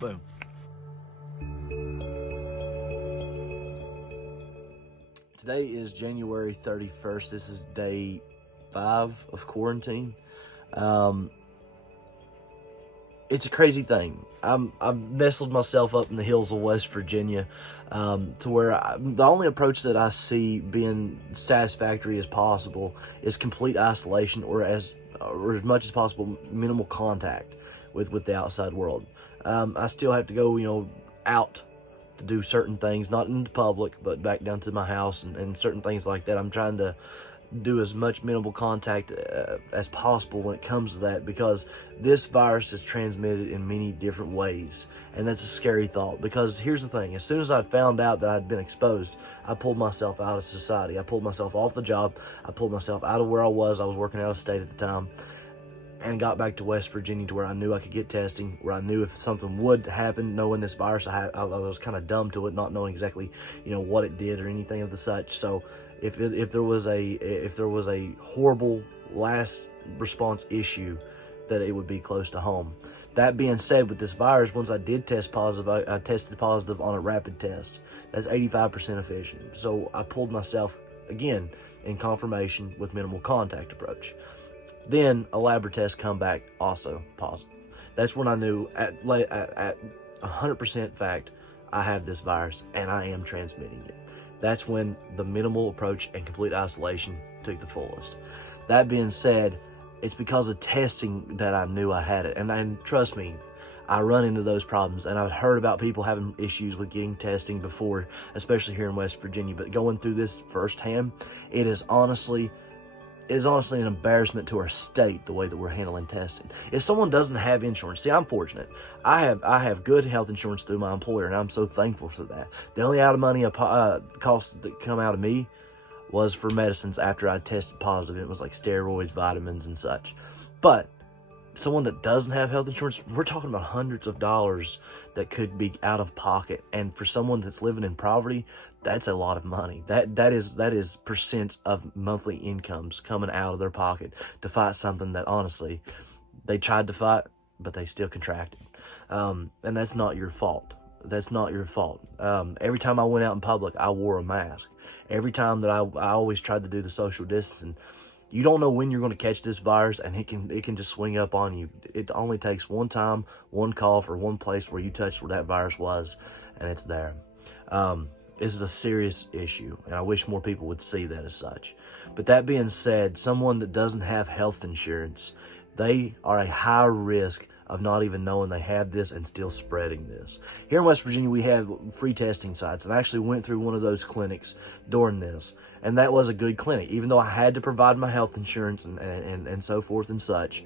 Boom. Today is January 31st. This is day 5 of quarantine. It's a crazy thing. I've nestled myself up in the hills of West Virginia, to where the only approach that I see being satisfactory as possible is complete isolation, or as much as possible minimal contact with the outside world. I still have to go, out to do certain things, not in the public, but back down to my house and certain things like that. I'm trying to do as much minimal contact as possible when it comes to that, because this virus is transmitted in many different ways, and that's a scary thought. Because here's the thing: as soon as I found out that I'd been exposed, I pulled myself out of society. I pulled myself off the job. I pulled myself out of where I was working out of state at the time, and got back to West Virginia, to where I knew I could get testing, where I knew if something would happen, knowing this virus, I was kind of dumb to it, not knowing exactly, what it did or anything of the such. So if there was a horrible last response issue, that it would be close to home. That being said, with this virus, once I did test positive, I tested positive on a rapid test. That's 85% efficient. So I pulled myself, again, in confirmation with minimal contact approach. Then a lab test come back also positive. That's when I knew at 100% fact I have this virus and I am transmitting it. That's when the minimal approach and complete isolation took the fullest. That being said, it's because of testing that I knew I had it. And trust me, I run into those problems, and I've heard about people having issues with getting testing before, especially here in West Virginia. But going through this firsthand, it is honestly an embarrassment to our state, the way that we're handling testing. If someone doesn't have insurance, see, I'm fortunate. I have good health insurance through my employer, and I'm so thankful for that. The only costs that come out of me was for medicines after I tested positive. It was like steroids, vitamins, and such. But someone that doesn't have health insurance, we're talking about hundreds of dollars that could be out of pocket. And for someone that's living in poverty, that's a lot of money. That is percent of monthly incomes coming out of their pocket to fight something that honestly they tried to fight, but they still contracted. And that's not your fault. That's not your fault. Every time I went out in public, I wore a mask. Every time that I always tried to do the social distancing. You don't know when you're going to catch this virus, and it can just swing up on you. It only takes one time, one cough, or one place where you touched where that virus was, and it's there. This is a serious issue, and I wish more people would see that as such. But that being said, someone that doesn't have health insurance, they are a high risk of not even knowing they have this and still spreading this. Here in West Virginia, we have free testing sites, and I actually went through one of those clinics during this, and that was a good clinic. Even though I had to provide my health insurance and so forth and such,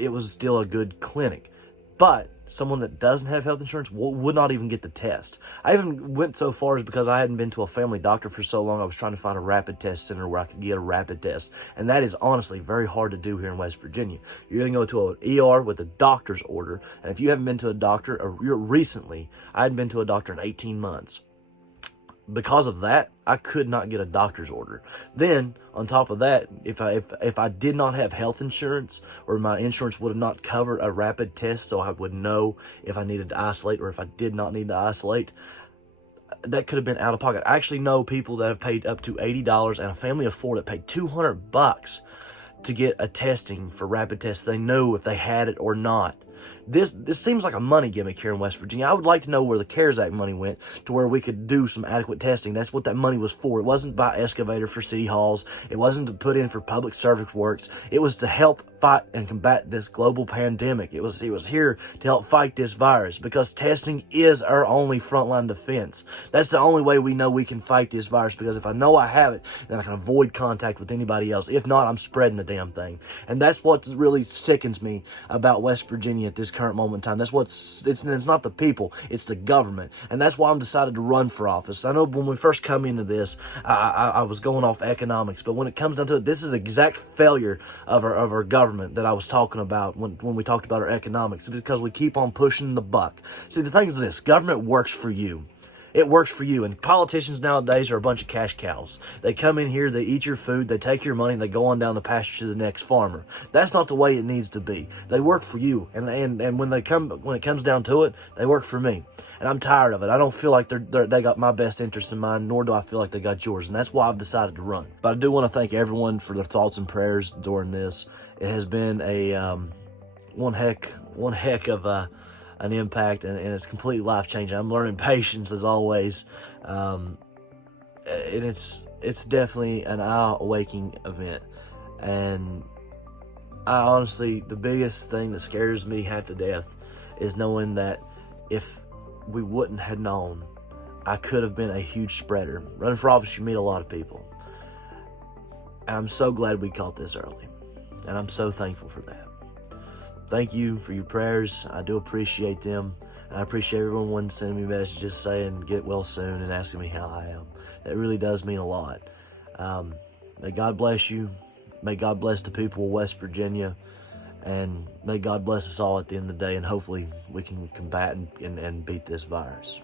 it was still a good clinic. But someone that doesn't have health insurance would not even get the test. I even went so far as, because I hadn't been to a family doctor for so long, I was trying to find a rapid test center where I could get a rapid test. And that is honestly very hard to do here in West Virginia. You're going to go to an ER with a doctor's order. And if you haven't been to a doctor, or recently, I hadn't been to a doctor in 18 months. Because of that, I could not get a doctor's order. Then, on top of that, if I did not have health insurance, or my insurance would have not covered a rapid test, so I would know if I needed to isolate or if I did not need to isolate, that could have been out of pocket. I actually know people that have paid up to $80, and a family of 4 that paid $200 to get a testing for rapid tests. They know if they had it or not. This seems like a money gimmick here in West Virginia. I would like to know where the CARES Act money went to where we could do some adequate testing. That's what that money was for. It wasn't to buy excavator for city halls. It wasn't to put in for public service works. It was to help fight and combat this global pandemic. It was here to help fight this virus, because testing is our only frontline defense. That's the only way we know we can fight this virus, because if I know I have it, then I can avoid contact with anybody else. If not, I'm spreading the damn thing. And that's what really sickens me about West Virginia at this current moment in time. It's not the people, it's the government. And that's why I'm decided to run for office. I know when we first come into this, I was going off economics, but when it comes down to it, this is the exact failure of our government that I was talking about when we talked about our economics. It's because we keep on pushing the buck. See, the thing is this: government works for you. It works for you. And politicians nowadays are a bunch of cash cows. They come in here, they eat your food, they take your money, and they go on down the pasture to the next farmer. That's not the way it needs to be. They work for you, and when it comes down to it, they work for me. And I'm tired of it. I don't feel like they got my best interest in mind, nor do I feel like they got yours. And that's why I've decided to run. But I do want to thank everyone for their thoughts and prayers during this. It has been a one heck of an impact, and it's completely life-changing. I'm learning patience as always. And it's definitely an eye-awakening event. And I honestly, the biggest thing that scares me half to death is knowing that if we wouldn't have known, I could have been a huge spreader. Running for office, you meet a lot of people. And I'm so glad we caught this early. And I'm so thankful for that. Thank you for your prayers. I do appreciate them. And I appreciate everyone sending me messages saying, get well soon, and asking me how I am. That really does mean a lot. May God bless you. May God bless the people of West Virginia. And may God bless us all at the end of the day, and hopefully we can combat and beat this virus.